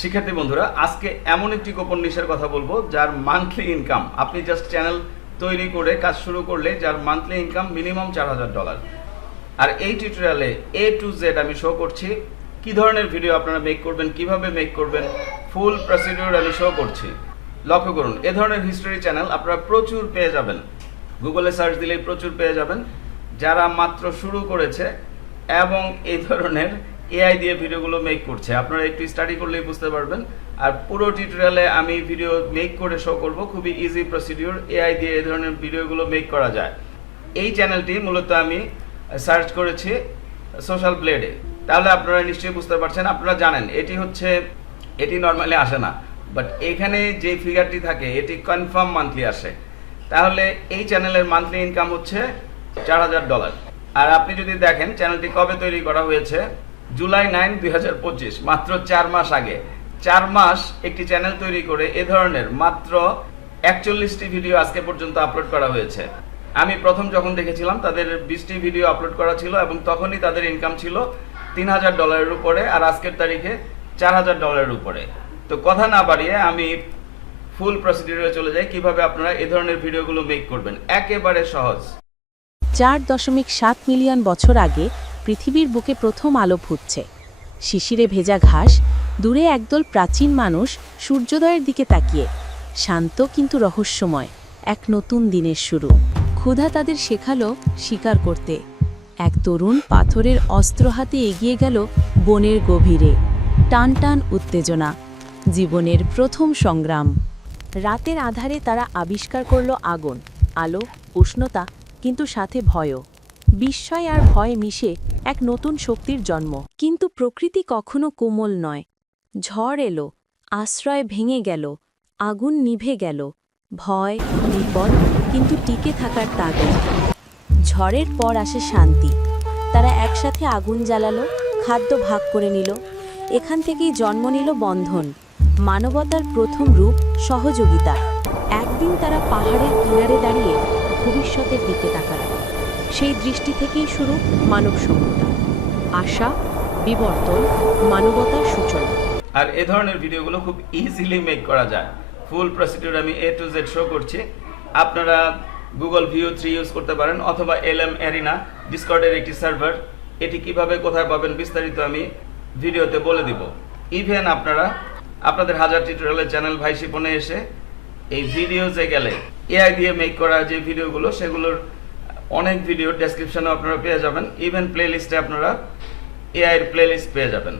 শিক্ষার্থী বন্ধুরা, আজকে এমন একটি গোপন নিশের কথা বলব, যার মান্থলি ইনকাম আপনি জাস্ট চ্যানেল তৈরি করে কাজ শুরু করলে যার মান্থলি ইনকাম মিনিমাম চার হাজার ডলার আর এই টিউটোরিয়ালে এ টু জেড আমি শো করছি, কি ধরনের ভিডিও আপনারা মেক করবেন, কীভাবে মেক করবেন ফুল প্রসিডিউর আমি শো করছি। লক্ষ্য করুন, এ ধরনের হিস্টোরি চ্যানেল আপনারা প্রচুর পেয়ে যাবেন। গুগলে সার্চ দিলেই প্রচুর পেয়ে যাবেন। যারা মাত্র শুরু করেছে এবং এই ধরনের এআই দিয়ে ভিডিওগুলো মেক করছে। আপনারা একটু স্টাডি করলেই বুঝতে পারবেন। আর পুরো টিউটোরিয়ালে আমি ভিডিও মেক করে শো করব। খুবই ইজি প্রসিডিউর এআই দিয়ে এই ধরনের ভিডিওগুলো মেক করা যায়। এই চ্যানেলটি মূলত আমি সার্চ করেছি সোশ্যাল ব্লেডে তাহলে আপনারা নিশ্চয়ই বুঝতে পারছেন, আপনারা জানেন, এটি হচ্ছে, এটি নর্মালি আসে না। বাট এখানে যে ফিগারটি থাকে, এটি কনফার্ম মান্থলি আসে। তাহলে এই চ্যানেলের মান্থলি ইনকাম হচ্ছে চার হাজার ডলার আর আপনি যদি দেখেন চ্যানেলটি কবে তৈরি করা হয়েছে জুলাই নাইন, দুই মাত্র চার মাস আগে। চার মাস একটি চ্যানেল তৈরি করে এ ধরনের মাত্র একচল্লিশটি ভিডিও আজকে পর্যন্ত আপলোড করা হয়েছে। আমি প্রথম যখন দেখেছিলাম, তাদের বিশটি ভিডিও আপলোড করা ছিল এবং তখনই তাদের ইনকাম ছিল তিন হাজার ডলারের উপরে আর আজকের তারিখে চার হাজার ডলারের উপরে। তো কথা না বাড়িয়ে আমি ফুল প্রসিডিউরে চলে যাই, কীভাবে আপনারা এ ধরনের ভিডিওগুলো মেক করবেন। একেবারে সহজ। চার দশমিক সাত মিলিয়ন বছর আগে পৃথিবীর বুকে প্রথম আলো ফুটছে। শিশিরে ভেজা ঘাস, দূরে একদল প্রাচীন মানুষ সূর্যোদয়ের দিকে তাকিয়ে, শান্ত কিন্তু রহস্যময়, এক নতুন দিনের শুরু। ক্ষুধা তাদের শেখালো শিকার করতে। এক তরুণ পাথরের অস্ত্র হাতে এগিয়ে গেল বনের গভীরে। টান টান উত্তেজনা, জীবনের প্রথম সংগ্রাম। রাতের আধারে তারা আবিষ্কার করল আগুন, আলো, উষ্ণতা, কিন্তু সাথে ভয়ও। বিস্ময় আর ভয় মিশে এক নতুন শক্তির জন্ম। কিন্তু প্রকৃতি কখনো কোমল নয়। ঝড় এলো, আশ্রয় ভেঙে গেল, আগুন নিভে গেল। ভয়, বিপদ, কিন্তু টিকে থাকার তাগিদ ঝড়ের পর আসে শান্তি। তারা একসাথে আগুন জ্বালালো, খাদ্য ভাগ করে নিল। এখান থেকেই জন্ম নিল বন্ধন। মানবতার প্রথম রূপ সহযোগিতা। একদিন তারা পাহাড়ের কিনারে দাঁড়িয়ে ভবিষ্যতের দিকে তাকাল। সেই দৃষ্টি থেকেই শুরু মানব সভ্যতা। আশা, বিবর্তন, মানবতার সূচনা। আর এ ধরনের ভিডিওগুলো খুব ইজিলি মেক করা যায়। ফুল প্রসিডিউর আমি এ টু জেড শো করছি। আপনারা গুগল ভিউ থ্রি ইউজ করতে পারেন, অথবা এল এম অ্যারিনা ডিসকর্ডের একটি সার্ভার এটি কীভাবে কোথায় পাবেন বিস্তারিত আমি ভিডিওতে বলে দিব। ইভেন আপনারা, আপনাদের হাজার টিউটোরিয়ালের চ্যানেল ভাই শিপনে এসে এই ভিডিওতে গেলে এআই দিয়ে মেক করা যে ভিডিওগুলো, সেগুলোর অনেক ভিডিও ডেসক্রিপশনে আপনারা পেয়ে যাবেন। ইভেন প্লে লিস্টে আপনারা এআই এর প্লে লিস্ট পেয়ে যাবেন।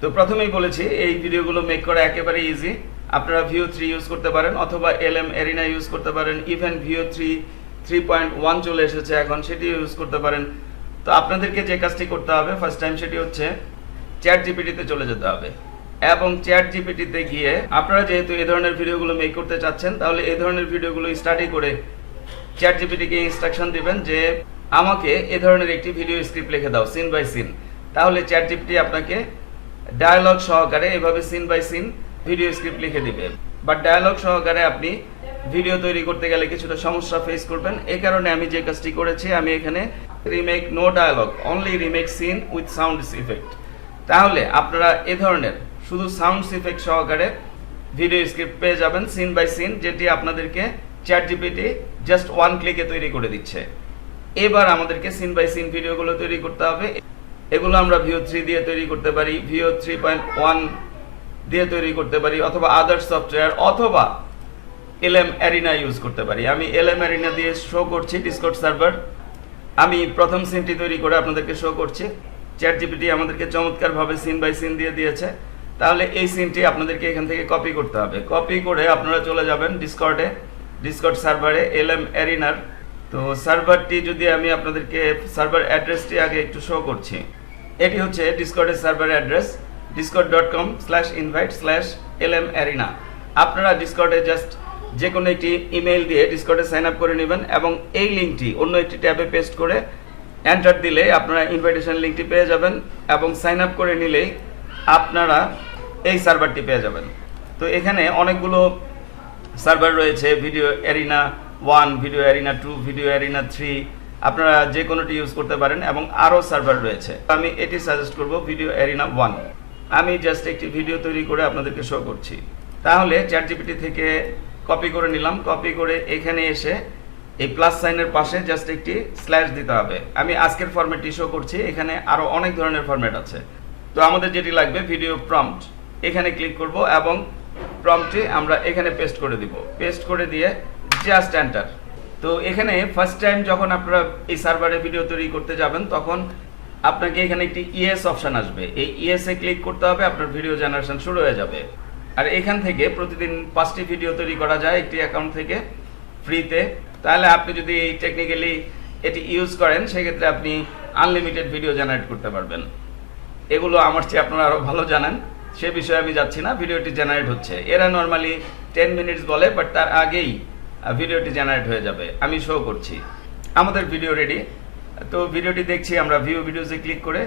তো প্রথমেই বলেছি, এই ভিডিওগুলো মেক করা একেবারে ইজি আপনারা ভিও থ্রি ইউজ করতে পারেন, অথবা এল এম এরিনা ইউজ করতে পারেন। Even Veo three three point one চলে এসেছে এখন সেটি ইউজ করতে পারেন। তো আপনাদেরকে যে কাজটি করতে হবে ফার্স্ট টাইম সেটি হচ্ছে চ্যাট জিপিটিতে চলে যেতে হবে। এবং চ্যাট জিপিটিতে গিয়ে আপনারা যেহেতু এই ধরনের ভিডিওগুলো মেক করতে চাচ্ছেন, তাহলে এই ধরনের ভিডিওগুলো স্টাডি করে চ্যাট জিপিটিকে ইনস্ট্রাকশন দিবেন যে আমাকে এ ধরনের একটি ভিডিও স্ক্রিপ্ট লিখে দাও সিন বাই সিন তাহলে চ্যাট জিপিটি আপনাকে ডায়ালগ সহকারে এভাবে scene by scene video script লিখে দিবে। বাট ডায়ালগ সহকারে আপনি ভিডিও তৈরি করতে গেলে কিছুটা সমস্যা ফেস করবেন। এই কারণে আমি যে কাজটি করেছি, আমি এখানে remake no dialogue only remake scene with sound effect তাহলে আপনারা এ ধরনের শুধু সাউন্ড ইফেক্ট সহকারে ভিডিও স্ক্রিপ্ট পেয়ে যাবেন সিন বাই সিন যেটি আপনাদেরকে চ্যাট জিপিটি জাস্ট ওয়ান ক্লিকে তৈরি করে দিচ্ছে। এবার আমাদেরকে সিন বাই সিন ভিডিওগুলো তৈরি করতে হবে। এগুলো আমরা ভিও থ্রি দিয়ে তৈরি করতে পারি ভিও থ্রি পয়েন্ট ওয়ান দিয়ে তৈরি করতে পারি, অথবা আদার সফটওয়্যার অথবা এলএম অ্যারিনা ইউজ করতে পারি। আমি এলএম অ্যারিনা দিয়ে শো করছি ডিসকর্ড সার্ভার আমি প্রথম সিনটি তৈরি করে আপনাদেরকে শো করছি। চ্যাট জিপিটি আমাদেরকে চমৎকারভাবে সিন বাই সিন দিয়ে দিয়েছে। তাহলে এই সিনটি আপনাদেরকে এখান থেকে কপি করতে হবে। কপি করে আপনারা চলে যাবেন ডিসকর্ডে ডিসকর্ড সার্ভারে এলএম অ্যারিনার তো সার্ভারটি যদি আমি আপনাদেরকে সার্ভার অ্যাড্রেসটি আগে একটু শো করছি, এটি হচ্ছে ডিসকর্ডের server address Discord dot com slash invite slash L M arena আপনারা ডিসকর্ডে জাস্ট যে কোনো একটি ইমেল দিয়ে ডিসকর্ডে সাইন আপ করে নেবেন এবং এই লিঙ্কটি অন্য একটি ট্যাবে পেস্ট করে এন্টার দিলে আপনারা ইনভাইটেশন লিঙ্কটি পেয়ে যাবেন এবং সাইন আপ করে নিলেই আপনারা এই সার্ভারটি পেয়ে যাবেন। তো এখানে অনেকগুলো সার্ভার রয়েছে video arena one video arena two video arena three আপনারা যে কোনোটি ইউজ করতে পারেন এবং আরও সার্ভার রয়েছে। আমি এটি সাজেস্ট করব ভিডিও অ্যারিনা ওয়ান আমি জাস্ট একটি ভিডিও তৈরি করে আপনাদেরকে শো করছি। তাহলে চ্যাট জিপিটি থেকে কপি করে নিলাম। কপি করে এখানে এসে এই প্লাস সাইনের পাশে জাস্ট একটি স্ল্যাশ দিতে হবে। আমি আজকের ফরম্যাটটি শো করছি। এখানে আরও অনেক ধরনের ফরম্যাট আছে। তো আমাদের যেটি লাগবে ভিডিও প্রম্পট এখানে ক্লিক করব এবং প্রম্পটে আমরা এখানে পেস্ট করে দিব। পেস্ট করে দিয়ে জাস্ট এন্টার তো এখানে ফার্স্ট টাইম যখন আপনারা এই সার্ভারে ভিডিও তৈরি করতে যাবেন, তখন আপনাকে এখানে একটি ইএস অপশন আসবে। এই ইএস ক্লিক করতে হবে, আপনার ভিডিও জেনারেশন শুরু হয়ে যাবে। আর এখান থেকে প্রতিদিন পাঁচটি ভিডিও তৈরি করা যায় একটি অ্যাকাউন্ট থেকে ফ্রিতে তাহলে আপনি যদি টেকনিক্যালি এটি ইউজ করেন, সেক্ষেত্রে আপনি আনলিমিটেড ভিডিও জেনারেট করতে পারবেন। এগুলো আমার চেয়ে আপনারা আরও ভালো জানেন। সে বিষয়ে আমি যাচ্ছি না, ভিডিওটি জেনারেট হচ্ছে। এরা নর্মালি টেন মিনিটস বলে বাট তার আগেই ভিডিওটি জেনারেট হয়ে যাবে। আমি শো করছি। আমাদের ভিডিও রেডি তো ভিডিওটি দেখছি, আমরা ভিউ ভিডিওসে ক্লিক করে,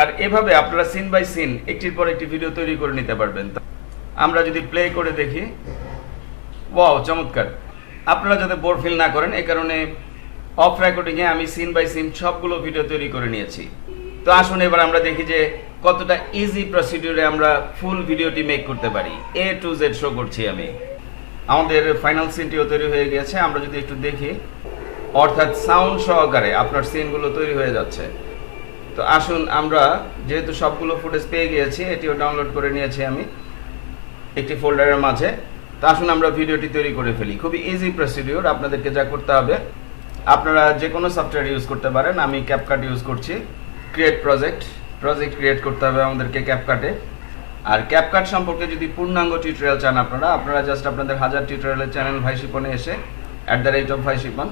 আর এভাবে আপনারা সিন বাই সিন একটির পর একটি ভিডিও তৈরি করে নিতে পারবেন। আমরা যদি প্লে করে দেখি ওয়াও চমৎকার। আপনারা যাতে বোর ফিল না করেন এই কারণে অফ রেকর্ডিংয়ে আমি সিন বাই সিন সবগুলো ভিডিও তৈরি করে নিয়েছি। তো আসুন, এবার আমরা দেখি যে কতটা ইজি প্রসিডিউরে আমরা ফুল ভিডিওটি মেক করতে পারি? এ টু জেড শো করছি আমি। আমাদের ফাইনাল সিনটিও তৈরি হয়ে গেছে। আমরা যদি একটু দেখি, অর্থাৎ সাউন্ড সহকারে আপনার সিনগুলো তৈরি হয়ে যাচ্ছে। তো আসুন আমরা, যেহেতু সবগুলো ফুটেজ পেয়ে গিয়েছি, এটিও ডাউনলোড করে নিয়েছি আমি একটি ফোল্ডারের মাঝে। তো আসুন আমরা ভিডিওটি তৈরি করে ফেলি। খুবই ইজি প্রসিডিওর আপনাদেরকে যা করতে হবে। আপনারা যে কোনো সফটওয়্যার ইউজ করতে পারেন। আমি ক্যাপকাট ইউজ করছি। ক্রিয়েট প্রজেক্ট প্রজেক্ট ক্রিয়েট করতে হবে আমাদেরকে ক্যাপকাটে আর ক্যাপকাট সম্পর্কে যদি পূর্ণাঙ্গ টিউটোরিয়াল চান আপনারা আপনারা জাস্ট আপনাদের হাজার টিউটোরিয়ালের চ্যানেল ভাইশিপনে এসে at the rate of Bhaishipon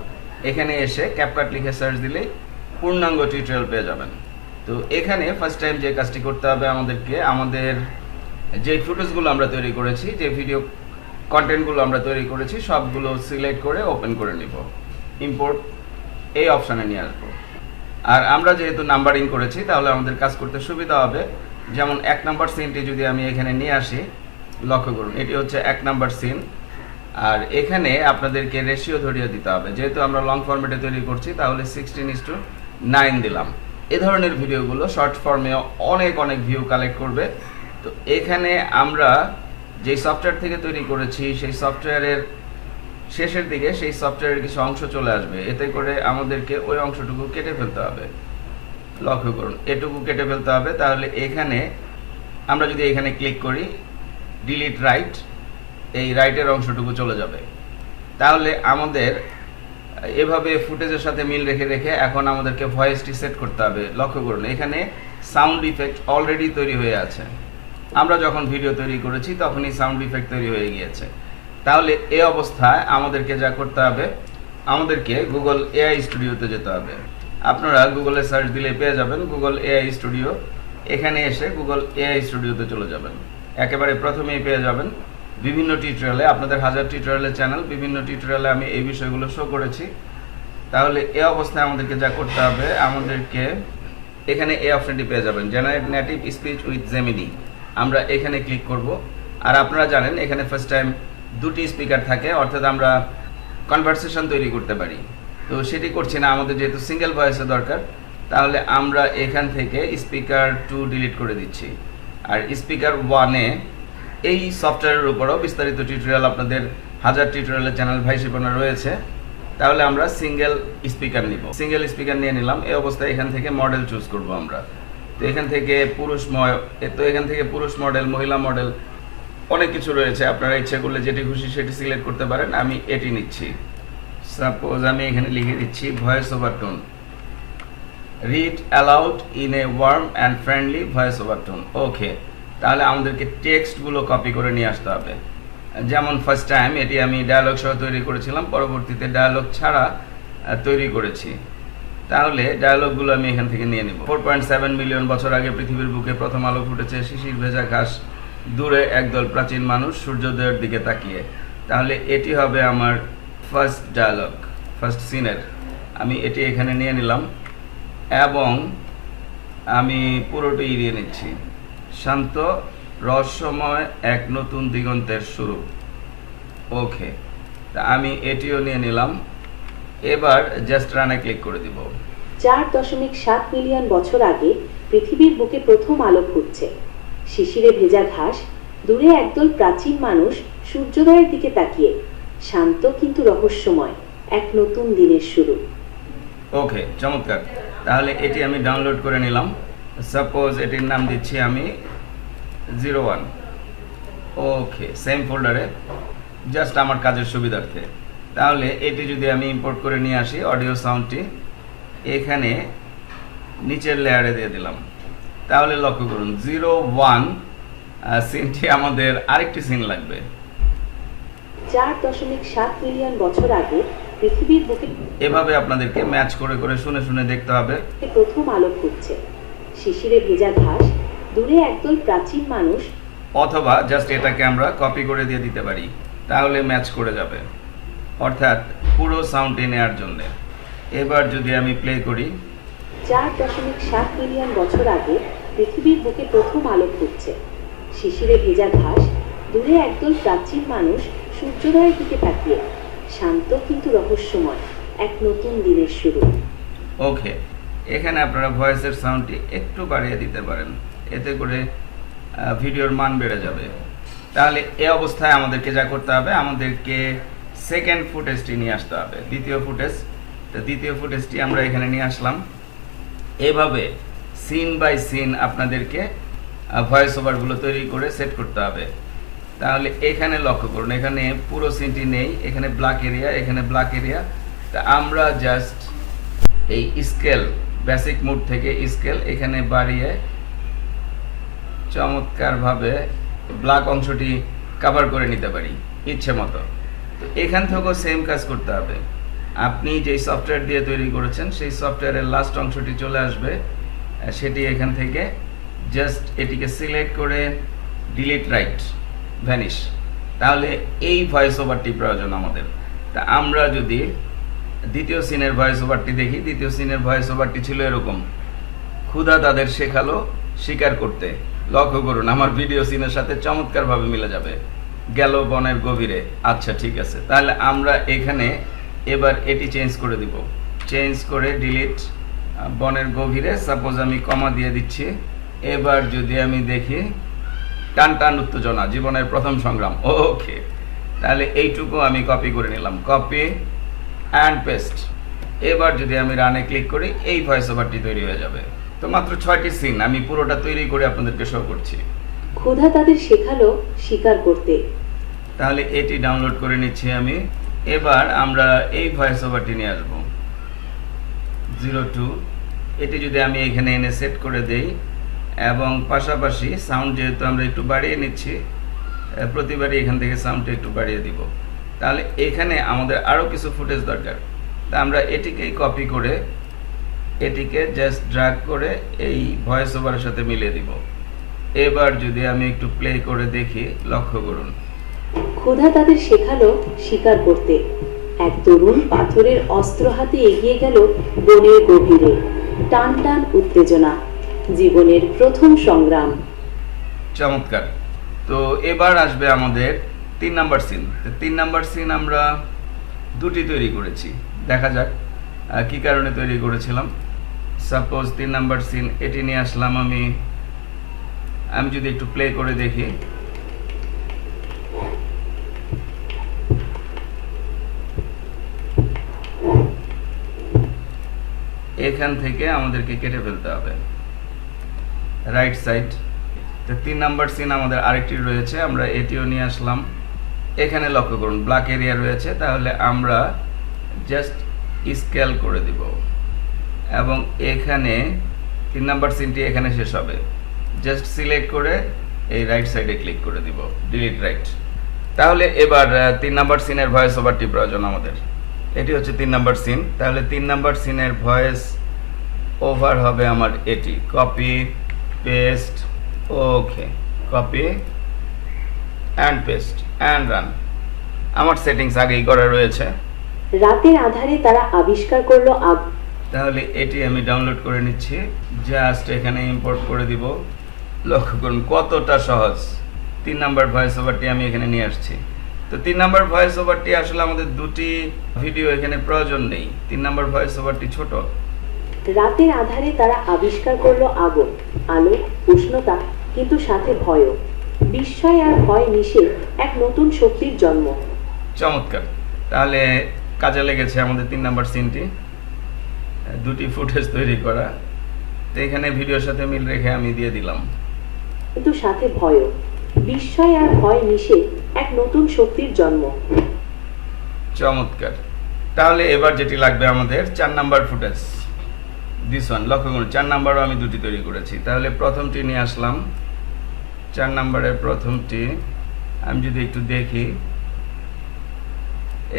এখানে এসে ক্যাপকাট লিখে সার্চ দিলেই পূর্ণাঙ্গ টিউটোরিয়াল পেয়ে যাবেন। তো এখানে ফার্স্ট টাইম যে কাজটি করতে হবে আমাদেরকে, আমাদের যে ফুটেজগুলো আমরা তৈরি করেছি, যে ভিডিও কন্টেন্টগুলো আমরা তৈরি করেছি, সবগুলো সিলেক্ট করে ওপেন করে নিব। ইম্পোর্ট এই অপশানে নিয়ে আসব। আর আমরা যেহেতু নাম্বারিং করেছি, তাহলে আমাদের কাজ করতে সুবিধা হবে। যেমন এক নাম্বার সিনটি যদি আমি এখানে নিয়ে আসি, লক্ষ্য করুন, এটি হচ্ছে এক নাম্বার সিন আর এখানে আপনাদেরকে রেশিও ধরিয়ে দিতে হবে। যেহেতু আমরা লং ফর্মেটে তৈরি করছি, তাহলে সিক্সটিন ইস টু নাইন দিলাম। এ ধরনের ভিডিওগুলো শর্ট ফর্মে অনেক অনেক ভিউ কালেক্ট করবে। তো এখানে আমরা যে সফটওয়্যার থেকে তৈরি করেছি, সেই সফটওয়্যারের শেষের দিকে সেই সফটওয়্যারের কিছু অংশ চলে আসবে। এতে করে আমাদেরকে ওই অংশটুকু কেটে ফেলতে হবে। লক্ষ্য করুন, এটুকু কেটে ফেলতে হবে। তাহলে এখানে আমরা যদি এখানে ক্লিক করি ডিলিট রাইট এই রাইটের অংশটুকু চলে যাবে। তাহলে আমাদের এভাবে ফুটেজের সাথে মিল রেখে রেখে এখন আমাদেরকে ভয়েসটি সেট করতে হবে। লক্ষ্য করুন, এখানে সাউন্ড ইফেক্ট অলরেডি তৈরি হয়ে আছে। আমরা যখন ভিডিও তৈরি করেছি, তখনই সাউন্ড ইফেক্ট তৈরি হয়ে গিয়েছে। তাহলে এ অবস্থায় আমাদেরকে যা করতে হবে, আমাদেরকে গুগল এআই স্টুডিওতে যেতে হবে। আপনারা গুগলে সার্চ দিলে পেয়ে যাবেন গুগল এআই স্টুডিও এখানে এসে গুগল এআই স্টুডিওতে চলে যাবেন। একেবারে প্রথমেই পেয়ে যাবেন বিভিন্ন টিউটোরিয়ালে আপনাদের হাজার টিউটোরিয়ালের চ্যানেল বিভিন্ন টিউটোরিয়ালে আমি এই বিষয়গুলো শো করেছি। তাহলে এ অবস্থায় আমাদেরকে যা করতে হবে, আমাদেরকে এখানে এই অপশনটি পেয়ে যাবেন generate native speech with Gemini আমরা এখানে ক্লিক করব। আর আপনারা জানেন, এখানে ফার্স্ট টাইম দুটি স্পিকার থাকে, অর্থাৎ আমরা কনভারসেশন তৈরি করতে পারি। তো সেটি করছি না, আমাদের যেহেতু সিঙ্গেল ভয়েসের দরকার, তাহলে আমরা এখান থেকে স্পিকার টু ডিলিট করে দিচ্ছি। আর স্পিকার ওয়ানে এই সফটওয়্যারের উপরও বিস্তারিত টিউটোরিয়াল আপনাদের, হাজার টিউটোরিয়ালের চ্যানেল ভাই শিপনা রয়েছে। তাহলে আমরা সিঙ্গেল স্পিকার নিব। সিঙ্গেল স্পিকার নিয়ে নিলাম, এই অবস্থায় এখান থেকে মডেল চুজ করব আমরা। তো এখান থেকে পুরুষ তো এখান থেকে পুরুষ মডেল মহিলা মডেল অনেক কিছু রয়েছে। আপনারা ইচ্ছা করলে যেটি খুশি সেটি সিলেক্ট করতে পারেন। আমি এটি নিচ্ছি। সাপোজ আমি এখানে লিখে দিচ্ছি voice over tone read aloud in a warm and friendly voice over tone okay তাহলে আমাদেরকে টেক্সটগুলো কপি করে নিয়ে আসতে হবে। যেমন ফার্স্ট টাইম এটি আমি ডায়ালগ সহ তৈরি করেছিলাম। পরবর্তীতে ডায়ালগ ছাড়া তৈরি করেছি। তাহলে ডায়ালগগুলো আমি এখান থেকে নিয়ে নিব। ফোর পয়েন্ট সেভেন মিলিয়ন বছর আগে পৃথিবীর বুকে প্রথম আলো ফুটেছে। শিশির, ভেজা ঘাস। দূরে একদল প্রাচীন মানুষ সূর্যোদয়ের দিকে তাকিয়ে। তাহলে এটি হবে আমার ফার্স্ট ডায়ালগ ফার্স্ট সিনের আমি এটি এখানে নিয়ে নিলাম এবং আমি পুরোটি এড়িয়ে নিচ্ছি। শান্ত, রহস্যময় এক নতুন দিগন্তের শুরু। ওকে তা আমি এটিও নিয়ে নিলাম। এবার জাস্ট রানে ক্লিক করে দিব। চার দশমিক সাত মিলিয়ন বছর আগে পৃথিবীর বুকে প্রথম আলো ফুটছে শিশিরে ভেজা ঘাস, দূরে একদল প্রাচীন মানুষ সূর্যোদয়ের দিকে তাকিয়ে, শান্ত কিন্তু রহস্যময় এক নতুন দিনের শুরু। ওকে চমৎকার। তাহলে এটি আমি ডাউনলোড করে নিলাম। সাপোজ এটির নাম দিচ্ছি আমি জিরো ওয়ান ওকে সেম ফোল্ডারে জাস্ট আমার কাজের সুবিধার্থে। তাহলে এটি যদি আমি ইম্পোর্ট করে নিয়ে আসি অডিও সাউন্ডটি এখানে নিচের লেয়ারে দিয়ে দিলাম। তাহলে লক্ষ্য করুন জিরো ওয়ান সিনটি আমাদের আরেকটি সিন লাগবে। চার দশমিক সাত মিলিয়ন বছর আগে পৃথিবীর বুকে এভাবে আপনাদেরকে ম্যাচ করে করে শুনে শুনে দেখতে হবে। প্রথম আলো ফুটছে শিশিরে ভেজা ঘাস দূরে একদল প্রাচীন মানুষ। অথবা জাস্ট এটাকে আমরা কপি করে দিয়ে দিতে পারি তাহলে ম্যাচ করে যাবে। অর্থাৎ পুরো সাউন্ডটি নেওয়ার জন্য। এবার যদি আমি প্লে করি। চার দশমিক সাত মিলিয়ন বছর আগে পৃথিবীর বুকে প্রথম আলো ফুটছে। শিশিরে ভেজা ঘাস, দূরে একদল প্রাচীন মানুষ সূর্যোদয়ের দিকে তাকিয়ে। শান্ত কিন্তু রহস্যময়, এক নতুন দিনের শুরু। ওকে, এখানে আপনারা ভয়েসের সাউন্ডটি একটু বাড়িয়ে দিতে পারেন। এতে করে ভিডিওর মান বেড়ে যাবে। তাহলে এ অবস্থায় আমাদেরকে যা করতে হবে, আমাদেরকে সেকেন্ড ফুটেজটি নিয়ে আসতে হবে। দ্বিতীয় ফুটেজ তো দ্বিতীয় ফুটেজটি আমরা এখানে নিয়ে আসলাম। এভাবে সিন বাই সিন আপনাদেরকে ভয়েস ওভারগুলো তৈরি করে সেট করতে হবে। তাহলে এখানে লক্ষ্য করুন, এখানে পুরো সিনটি নেই, এখানে ব্ল্যাক এরিয়া এখানে ব্ল্যাক এরিয়া তা আমরা জাস্ট এই স্কেল বেসিক মুড থেকে স্কেল এখানে বাড়িয়ে চমৎকারভাবে ব্ল্যাক অংশটি কভার করে নিতে পারি, ইচ্ছে মতো। তো এখান থেকেও সেম কাজ করতে হবে। আপনি যেই সফটওয়্যার দিয়ে তৈরি করেছেন, সেই সফটওয়্যারের লাস্ট অংশটি চলে আসবে। সেটি এখান থেকে জাস্ট এটিকে সিলেক্ট করে ডিলিট রাইট ভ্যানিশ তাহলে এই ভয়েস ওভারটি প্রয়োজন আমাদের। তা আমরা যদি দ্বিতীয় সিনের ভয়েস ওভারটি দেখি, দ্বিতীয় সিনের ভয়েস ওভারটি ছিল এরকম। ক্ষুধা তাদের শেখালো স্বীকার করতে। লক্ষ্য করুন, আমার ভিডিও সিনের সাথে চমৎকারভাবে মিলে যাবে। গেল বনের গভীরে। আচ্ছা ঠিক আছে। তাহলে আমরা এখানে এবার এটি চেঞ্জ করে দিব। চেঞ্জ করে ডিলিট বনের গভীরে সাপোজ আমি কমা দিয়ে দিচ্ছি এবার যদি আমি দেখি টান টান উত্তেজনা জীবনের প্রথম সংগ্রাম ওকে তাহলে এইটুকু আমি কপি করে নিলাম কপি অ্যান্ড পেস্ট এবার যদি আমি রানে ক্লিক করি এই ভয়েস ওভারটি তৈরি হয়ে যাবে। তো মাত্র ছয়টি সিন আমি পুরোটা তৈরি করে আপনাদেরকে শো করছি। ক্ষুধা তাদের শেখালো শিকার করতে। তাহলে এটি ডাউনলোড করে নিচ্ছি আমি। এবার আমরা এই ভয়েস ওভারটি নিয়ে আসব। জিরো টু, এটি যদি আমি এখানে এনে সেট করে দেই, এবং পাশাপাশি সাউন্ড যেহেতু আমরা একটু বাড়িয়ে নিচ্ছি প্রতিবারই এখান থেকে সাউন্ডটা একটু বাড়িয়ে দিব। তাহলে এখানে আমাদের আরও কিছু ফুটেজ দরকার। তা আমরা এটিকেই কপি করে, এটিকে জাস্ট ড্রাগ করে এই ভয়েস ওভারের সাথে মিলিয়ে দিব। এবার যদি আমি একটু প্লে করে দেখি, লক্ষ্য করুন। ক্ষুধা তাদের শেখালো স্বীকার করতে। এক তরুণ পাথরের অস্ত্র হাতে এগিয়ে গেল বনের গভীরে। টান টান উত্তেজনা, জীবনের প্রথম সংগ্রাম। চমৎকার। তো এবার আসবে আমাদের তিন নাম্বার সিন। তিন নাম্বার সিন আমরা দুটি তৈরি করেছি। দেখা যাক কি কারণে তৈরি করেছিলাম। সাপোজ তিন নাম্বার সিন এটি নিয়ে আসলাম আমি। আমি যদি একটু প্লে করে দেখি। এখান থেকে আমাদেরকে কেটে ফেলতে হবে। রাইট সাইড তো তিন নাম্বার সিন আমাদের আরেকটি রয়েছে, আমরা এটিও নিয়ে আসলাম। এখানে লক্ষ্য করুন ব্ল্যাক এরিয়া রয়েছে, তাহলে আমরা জাস্ট স্কেল করে দিব। এবং এখানে তিন নাম্বার সিনটি এখানে শেষ হবে। জাস্ট সিলেক্ট করে এই রাইট সাইডে ক্লিক করে দিব। ডিলিট রাইট তাহলে এবার তিন নাম্বার সিনের ভয়েস ওভারটি প্রয়োজন আমাদের। এটি হচ্ছে তিন নাম্বার সিন তাহলে তিন নাম্বার সিনের ভয়েস ওভার হবে আমার এটি। Copy paste okay copy and paste and run আমার সেটিংস আগেই করা রয়েছে। রাতের আধারে তারা আবিষ্কার করল তাহলে এটি আমি ডাউনলোড করে নিচ্ছি। জাস্ট এখানে ইম্পোর্ট করে দিব। লক্ষ্য করুন কতটা সহজ। তিন নাম্বার ভয়েস ওভারটি আমি এখানে নিয়ে আসছি। তো তিন নাম্বার ভয়েস ওভারটি আসলে আমাদের দুটি ভিডিও এখানে প্রয়োজন নেই। তিন নাম্বার ভয়েস ওভারটি ছোট। রাতের আধারে তারা আবিষ্কার করল আগুন আলো উষ্ণতা কিন্তু সাথে ভয়ও। বিস্ময় আর ভয় মিশে এক নতুন শক্তির জন্ম। চমৎকার। তাহলে কাজে লেগেছে আমাদের তিন নাম্বার সিনটি। দুটি ফুটেজ তৈরি করা। তো এখানে ভিডিওর সাথে মিল রেখে আমি দিয়ে দিলাম। কিন্তু সাথে ভয়ও। বিস্ময় আর ভয় মিশে এক নতুন শক্তির জন্ম। চমৎকার। তাহলে এবার যেটি লাগবে আমাদের চার নাম্বার ফুটেজ। দিস ওয়ান লক্ষ্য করুন, চার নাম্বারও আমি দুটি তৈরি করেছি। তাহলে প্রথমটি নিয়ে আসলাম। চার নাম্বারের প্রথমটি, আমি যদি একটু দেখি,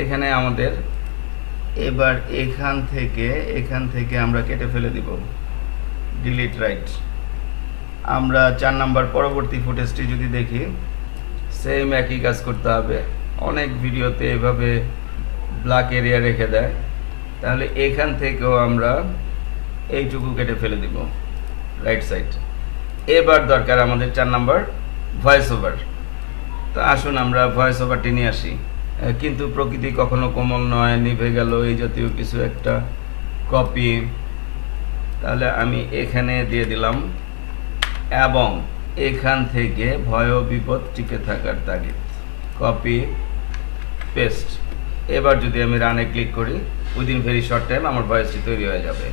এখানে আমাদের, এবার এখান থেকে এখান থেকে আমরা কেটে ফেলে দিব। ডিলিট রাইট আমরা চার নাম্বার পরবর্তী ফুটেজটি যদি দেখি সেম একই কাজ করতে হবে। অনেক ভিডিওতে এভাবে ব্ল্যাক এরিয়া রেখে দেয়। তাহলে এখান থেকেও আমরা এইটুকু কেটে ফেলে দিব রাইট সাইড এবার দরকার আমাদের চার নাম্বার ভয়েস ওভার তো আসুন আমরা ভয়েস ওভারটি নিয়ে আসি। কিন্তু প্রকৃতি কখনো কোমল নয়, নিভে গেল এই জাতীয় কিছু একটা। কপি তাহলে আমি এখানে দিয়ে দিলাম। এবং এখান থেকে ভয় বিপদ টিকে থাকার তাগিদ। কপি পেস্ট এবার যদি আমি রানে ক্লিক করি উইদিন ভেরি শর্ট টাইম আমার ভয়েসটি তৈরি হয়ে যাবে।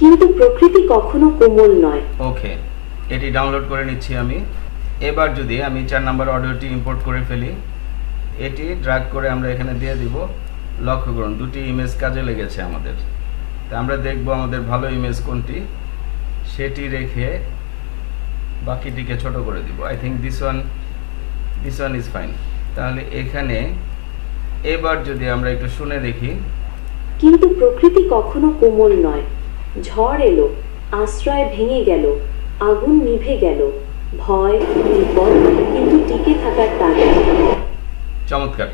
কিন্তু প্রকৃতি কখনো কোমল নয়। ওকে এটি ডাউনলোড করে নিচ্ছি আমি। এবার যদি আমি চার নাম্বার অডিওটি ইম্পোর্ট করে ফেলি এটি ড্রাগ করে আমরা এখানে দিয়ে দিব। লক্ষ্য করুন দুটি ইমেজ কাজে লেগেছে আমাদের। তা আমরা দেখব আমাদের ভালো ইমেজ কোনটি। সেটি রেখে বাকিটিকে ছোট করে দিব। I think this one this one is fine তাহলে এখানে এবার যদি আমরা একটু শুনে দেখি। কিন্তু প্রকৃতি কখনো কোমল নয়। ঝড় এলো, আশ্রয় ভেঙে গেল, আগুন নিভে গেল, ভয়, বিপদ কিন্তু টিকে থাকার তাগিদ। চমৎকার।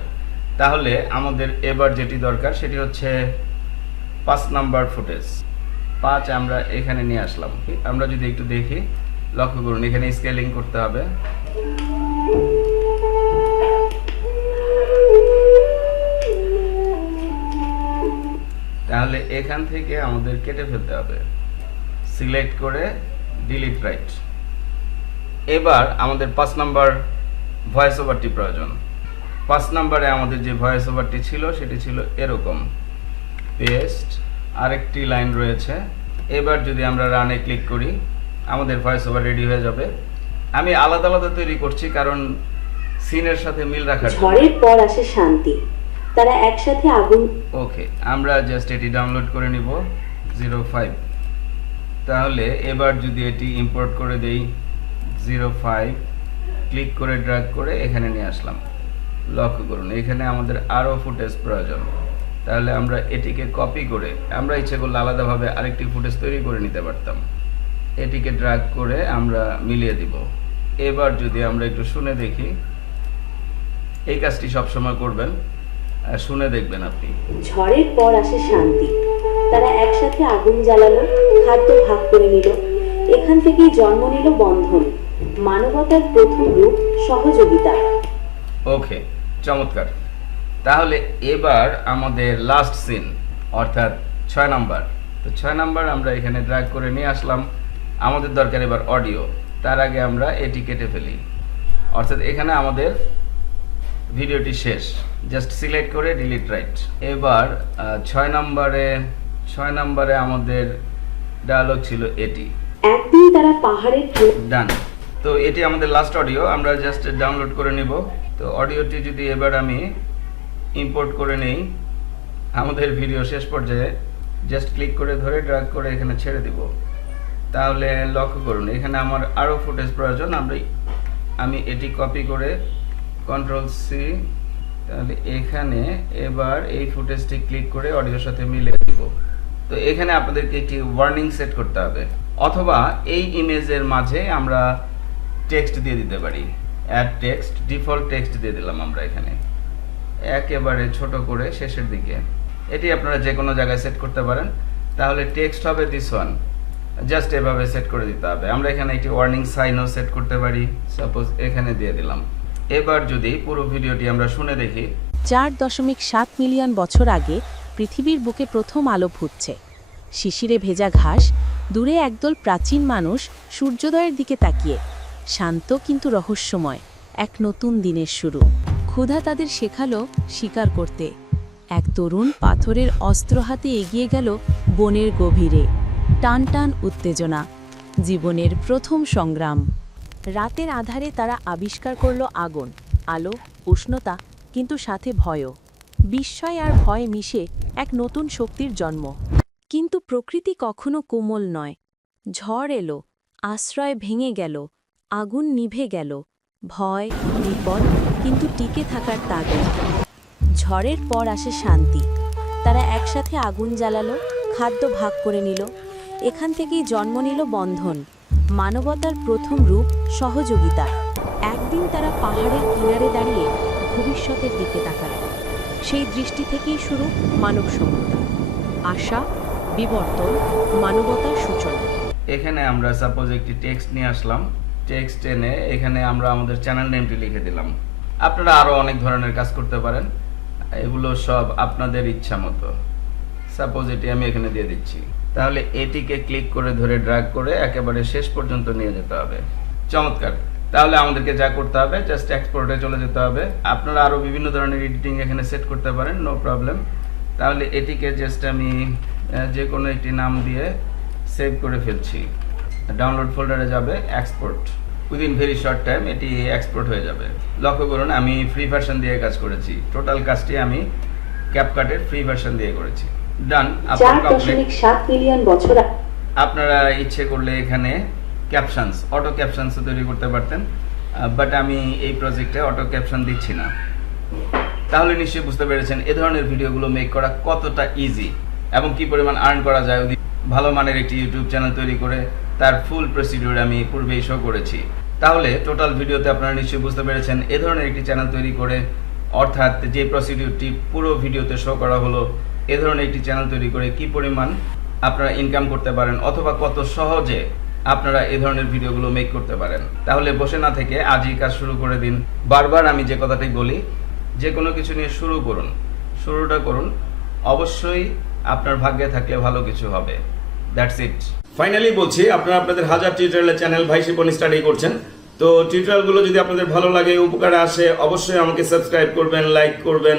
তাহলে আমাদের এবার যেটি দরকার, সেটি হচ্ছে পাঁচ নাম্বার ফুটেজ। পাঁচ আমরা এখানে নিয়ে আসলাম। আমরা যদি একটু দেখি, লক্ষ্য করুন, এখানে স্কেলিং করতে হবে। এখান থেকে আমাদের কেটে ফেলতে হবে। সিলেক্ট করে ডিলিট রাইট এবার আমাদের পাঁচ নাম্বার ভয়েস ওভারটি প্রয়োজন। পাঁচ নাম্বারে আমাদের যে ভয়েস ওভারটি ছিল, সেটি ছিল এরকম। পেস্ট আরেকটি লাইন রয়েছে। এবার যদি আমরা রানে ক্লিক করি, আমাদের ভয়েস ওভার রেডি হয়ে যাবে। আমি আলাদা আলাদা তৈরি করছি, কারণ সিনের সাথে মিল রাখার পর আসে শান্তি। তারা একসাথে আগুন ওকে, আমরা জাস্ট এটি ডাউনলোড করে নিব জিরো ফাইভ তাহলে এবার যদি এটি ইম্পোর্ট করে দেই জিরো ফাইভ ক্লিক করে ড্র্যাগ করে এখানে নিয়ে আসলাম। লক্ষ্য করুন, এখানে আমাদের আরও ফুটেজ প্রয়োজন। তাহলে আমরা এটিকে কপি করে, আমরা ইচ্ছে করলে আলাদাভাবে আরেকটি ফুটেজ তৈরি করে নিতে পারতাম। এটিকে ড্র্যাগ করে আমরা মিলিয়ে দিব। এবার যদি আমরা একটু শুনে দেখি, এই কাজটি সবসময় করবেন। শুনে দেখবেন আপনি। ঝড়ের পর আসে শান্তি। তারা একসাথে আগুন জ্বালালো খাদ্য ভাগ করে নিল। এখান থেকেই জন্ম নিল বন্ধন। মানবতার প্রথম রূপ সহযোগিতা। ওকে চমৎকার। তাহলে এবার আমাদের লাস্ট সিন অর্থাৎ ছয় নাম্বার। তো ছয় নাম্বার আমরা এখানে ড্র্যাগ করে নিয়ে আসলাম। আমাদের দরকার এবার অডিও তার আগে আমরা এটি কেটে ফেলি। অর্থাৎ এখানে আমাদের ভিডিওটি শেষ। জাস্ট সিলেক্ট করে ডিলিট রাইট এবার ছয় নম্বরে ছয় নম্বরে আমাদের ডায়ালগ ছিল এটি। একদিন তারা পাহাড়ের ডান তো এটি আমাদের লাস্ট অডিও আমরা জাস্ট ডাউনলোড করে নিব। তো অডিওটি যদি এবার আমি ইম্পোর্ট করে নেই আমাদের ভিডিও শেষ পর্যায়ে জাস্ট ক্লিক করে ধরে ড্রাগ করে এখানে ছেড়ে দিব। তাহলে লক্ষ্য করুন এখানে আমার আরও ফুটেজ প্রয়োজন। আমরা আমি এটি কপি করে কন্ট্রোল সি তাহলে এখানে এবার এই ফুটেজটি ক্লিক করে অডিওর সাথে মিলে দিব। তো এখানে আপনাদেরকে একটি ওয়ার্নিং সেট করতে হবে। অথবা এই ইমেজের মাঝে আমরা টেক্সট দিয়ে দিতে পারি। অ্যাড টেক্সট ডিফল্ট টেক্সট দিয়ে দিলাম আমরা এখানে। একেবারে ছোট করে শেষের দিকে। এটি আপনারা যে কোনো জায়গায় সেট করতে পারেন। তাহলে টেক্সট হবে দিস ওয়ান জাস্ট এভাবে সেট করে দিতে হবে। আমরা এখানে একটি ওয়ার্নিং সাইনও সেট করতে পারি। সাপোজ এখানে দিয়ে দিলাম। এবার যদি পুরো ভিডিওটি আমরা শুনে দেখি। চার দশমিক সাত মিলিয়ন বছর আগে পৃথিবীর বুকে প্রথম আলো ফুটছে। শিশিরে ভেজা ঘাস, দূরে একদল প্রাচীন মানুষ সূর্যোদয়ের দিকে তাকিয়ে, শান্ত কিন্তু রহস্যময় এক নতুন দিনের শুরু। ক্ষুধা তাদের শেখালো শিকার করতে। এক তরুণ পাথরের অস্ত্র হাতে এগিয়ে গেল বনের গভীরে। টান টান উত্তেজনা, জীবনের প্রথম সংগ্রাম। রাতের আধারে তারা আবিষ্কার করল আগুন, আলো, উষ্ণতা, কিন্তু সাথে ভয়ও। বিস্ময় আর ভয় মিশে এক নতুন শক্তির জন্ম। কিন্তু প্রকৃতি কখনো কোমল নয়। ঝড় এলো, আশ্রয় ভেঙে গেল, আগুন নিভে গেল। ভয়, বিপদ, কিন্তু টিকে থাকার তাগিদ ঝড়ের পর আসে শান্তি। তারা একসাথে আগুন জ্বালালো, খাদ্য ভাগ করে নিল, এখান থেকেই জন্ম নিল বন্ধন। মানবতার প্রথম রূপ সহযোগিতা। একদিন তারা পাহাড়ের কিনারে দাঁড়িয়ে ভবিষ্যতের দিকে তাকাল। সেই দৃষ্টি থেকেই শুরু মানব সভ্যতা আশা, বিবর্তন, মানবতার সূচনা। এখানে আমরা সাপোজ একটি টেক্সট নিয়ে আসলাম। টেক্সট এনে এখানে আমরা আমাদের চ্যানেল নেমটি লিখে দিলাম। আপনারা আরও অনেক ধরনের কাজ করতে পারেন। এগুলো সব আপনাদের ইচ্ছা মতো। সাপোজ এটি আমি এখানে দিয়ে দিচ্ছি। তাহলে এটিকে ক্লিক করে ধরে ড্র্যাগ করে একেবারে শেষ পর্যন্ত নিয়ে যেতে হবে। চমৎকার। তাহলে আমাদেরকে যা করতে হবে জাস্ট এক্সপোর্টে চলে যেতে হবে। আপনারা আরও বিভিন্ন ধরনের এডিটিং এখানে সেট করতে পারেন নো প্রবলেম তাহলে এটিকে জাস্ট আমি যে কোনো একটি নাম দিয়ে সেভ করে ফেলছি। ডাউনলোড ফোল্ডারে যাবে export within very short time এটি এক্সপোর্ট হয়ে যাবে। লক্ষ্য করুন, আমি ফ্রি ভার্সন দিয়ে কাজ করেছি। টোটাল কাজটি আমি ক্যাপকাটের ফ্রি ভার্সন দিয়ে করেছি। ডান চার দশমিক সাত মিলিয়ন বছর আপনারা ইচ্ছে করলে এখানে ক্যাপশনস অটো ক্যাপশনস তৈরি করতে পারতেন। বাট আমি এই প্রজেক্টে অটো ক্যাপশন দিচ্ছি না। তাহলে নিশ্চয়ই বুঝতে পেরেছেন এ ধরনের ভিডিওগুলো মেক করা কতটা ইজি এবং কি পরিমাণ আর্ন করা যায় ভালো মানের একটি ইউটিউব চ্যানেল তৈরি করে তার ফুল প্রসিডিউর আমি পূর্বেই শো করেছি। তাহলে টোটাল ভিডিওতে আপনারা নিশ্চয়ই বুঝতে পেরেছেন এ ধরনের একটি চ্যানেল তৈরি করে অর্থাৎ যে প্রসিডিউরটি পুরো ভিডিওতে শো করা হলো এ ধরনের একটি চ্যানেল তৈরি করে কি পরিমাণ আপনারা ইনকাম করতে পারেন অথবা কত সহজে আপনারা এ ধরনের ভিডিওগুলো মেক করতে পারেন। তাহলে বসে না থেকে আজই কাজ শুরু করে দিন। বারবার আমি যে কথাটাই বলি, যে কোনো কিছু নিয়ে শুরু করুন। শুরুটা করুন। অবশ্যই আপনার ভাগ্যে থাকলে ভালো কিছু হবে। দ্যাটস ইট ফাইনালি বলছি, আপনারা আপনাদের হাজার টিউটোরিয়ালের চ্যানেল ভাই শিপন স্টাডি করছেন। তো টিউটোরিয়ালগুলো যদি আপনাদের ভালো লাগে, উপকারে আসে, অবশ্যই আমাকে সাবস্ক্রাইব করবেন লাইক করবেন।